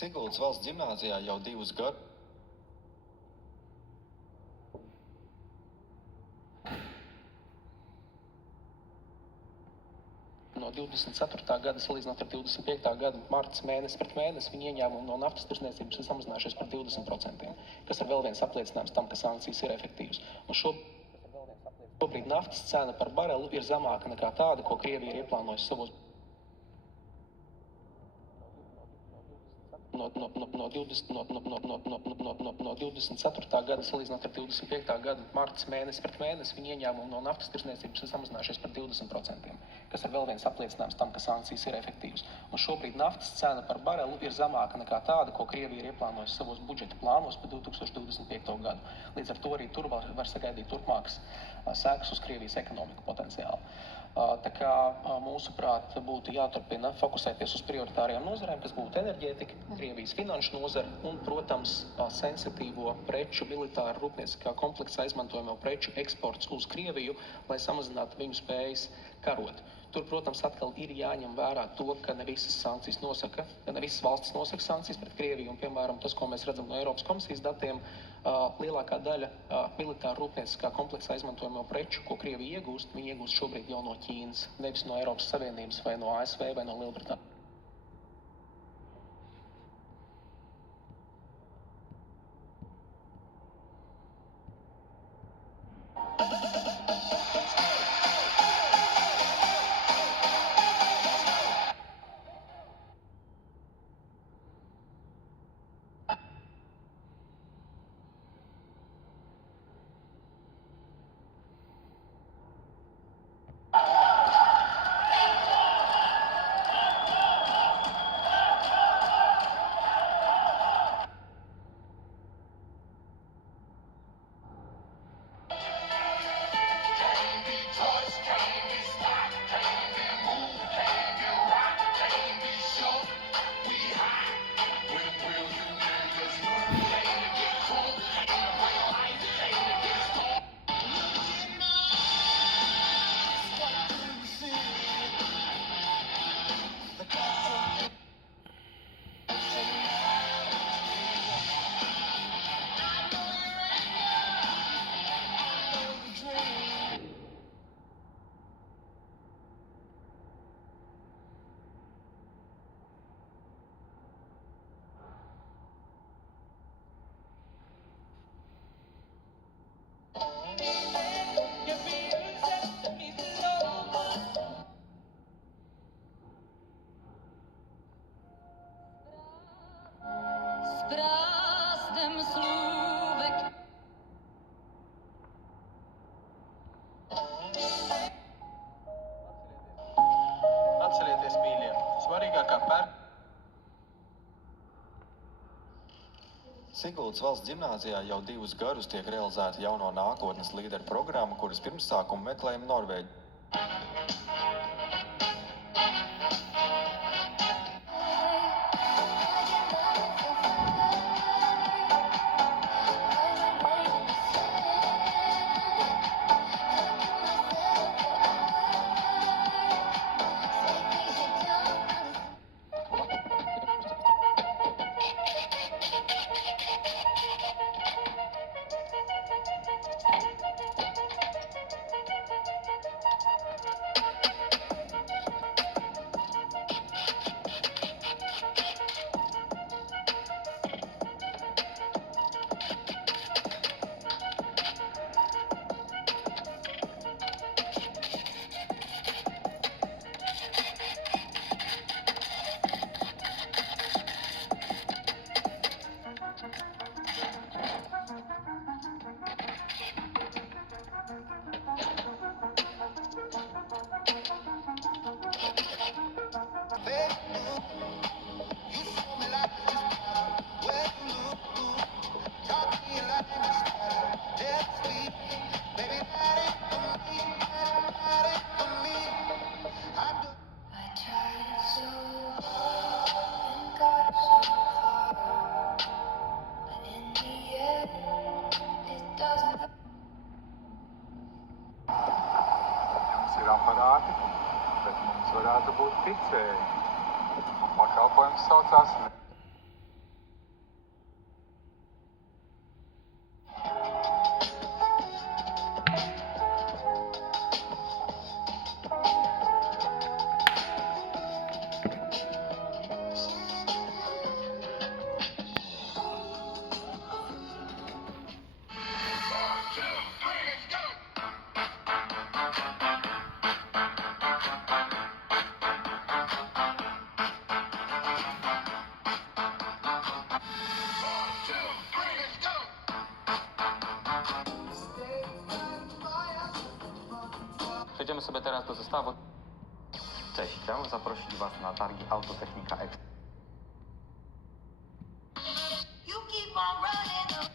Siguldas valsts ģimnāzijā jau 2 gadus. No 24. gada salīdzinot ar 25. gada marts mēnesi pret mēnesi viņa ieņēmumi no naftas tirdzniecības ir samazinājušies par 20%, kas ir vēl viens apliecinājums tam, ka sankcijas ir efektīvas. Un šobrīd naftas cena par barelu ir zemāka nekā tāda, ko Krievija ir ieplānojusi savos no 24. gada salīdzinot ar 25. gada marts mēnesi pret mēnesi viņa ieņēmumi no naftas tirdzniecības ir samazinājušies par 20%, kas ir vēl viens apliecinājums tam, ka sankcijas ir efektīvas. Un šobrīd naftas cena par barelu ir zemāka nekā tāda, ko Krievija ir ieplānojusi savos budžeta plānos par 2025. gadu. Līdz ar to arī tur var sagaidīt turpmākas sekas uz Krievijas ekonomiku potenciāli. Tā kā mūsuprāt būtu jāturpina fokusēties uz prioritārajām nozarēm, kas būtu enerģētika, Krievijas finanšu nozara un, protams, sensitīvo preču, militāru rūpnieciskā kompleksā izmantojamo preču eksports uz Krieviju, lai samazinātu viņu spējas karot. Tur, protams, atkal ir jāņem vērā to, ka ne visas valstis nosaka sankcijas pret Krieviju, un, piemēram, tas, ko mēs redzam no Eiropas komisijas datiem, lielākā daļa militāru rūpnieciskā kompleksā izmantojamo preču, ko Krievija iegūst, viņi iegūst šobrīd jau no Ķīnas, nevis no Eiropas Savienības vai no ASV vai no Lielbritānijas. Atcerieties, mīļie, svarīgākā Siguldas valsts ģimnāzijā jau 2 gadus tiek realizēta jauno nākotnes līderu programma, kuras pirmsākumu meklējam Norvēģijā. aparāti, bet mums varētu būt ticēji. Un pakalpojums saucās Przejdziemy sobie teraz do zestawu. Cześć, chciałem zaprosić Was na targi Autotechnika Expo. You keep on running up.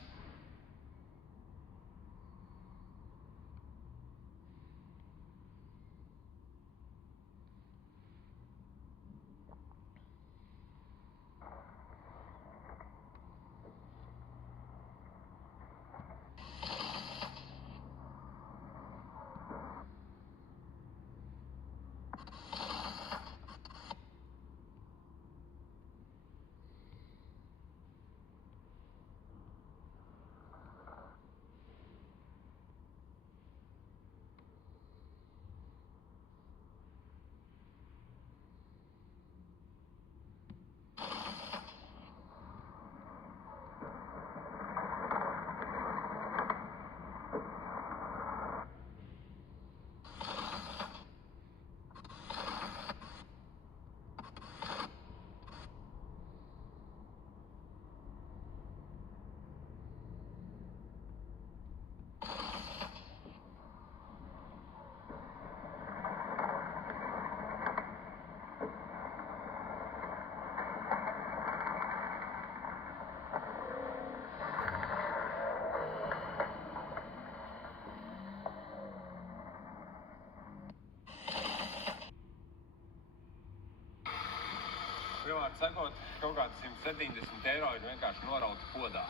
Pirmkārt sakot, kaut kāds 170 eiro ir vienkārši norauta podā.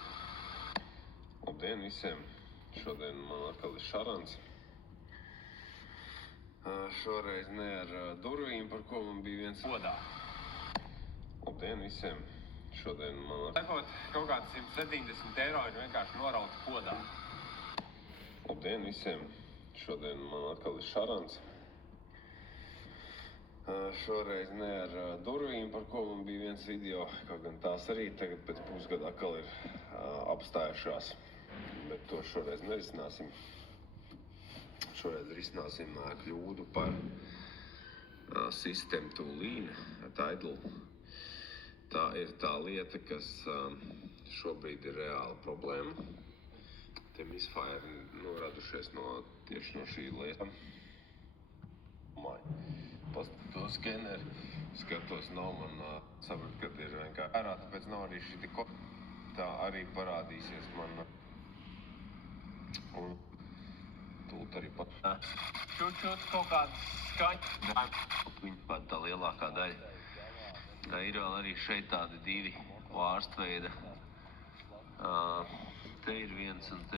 Labdien visiem! Šodien man atkal ir šarans. Šoreiz ne ar durvīm, par ko man bija viens Podā. Labdien visiem! Šodien man atkal... Sakot, kaut kāds 170 eiro ir vienkārši norauta podā. Labdien visiem! Šodien man atkal ir šarans. Šoreiz ne ar durvīm, par ko man bija viens video, kaut gan tās arī tagad pēc pusgada atkal ir apstājušās. Bet to šoreiz nerisināsim. Šoreiz risināsim kļūdu par System to Lean Tidal. Tā ir tā lieta, kas šobrīd ir reāla problēma. Tie misfire radušies tieši no šī lieta. To skeneri skatos, nav man saprat, kad ir vienkārši ārā, tāpēc nav arī šī tā arī parādīsies man. Un tūlīt arī pat. Čut kaut kāds skaņa. Viņa pat tā lielākā daļa. Ir vēl arī šeit tādi divi vārstveida. Te ir viens un te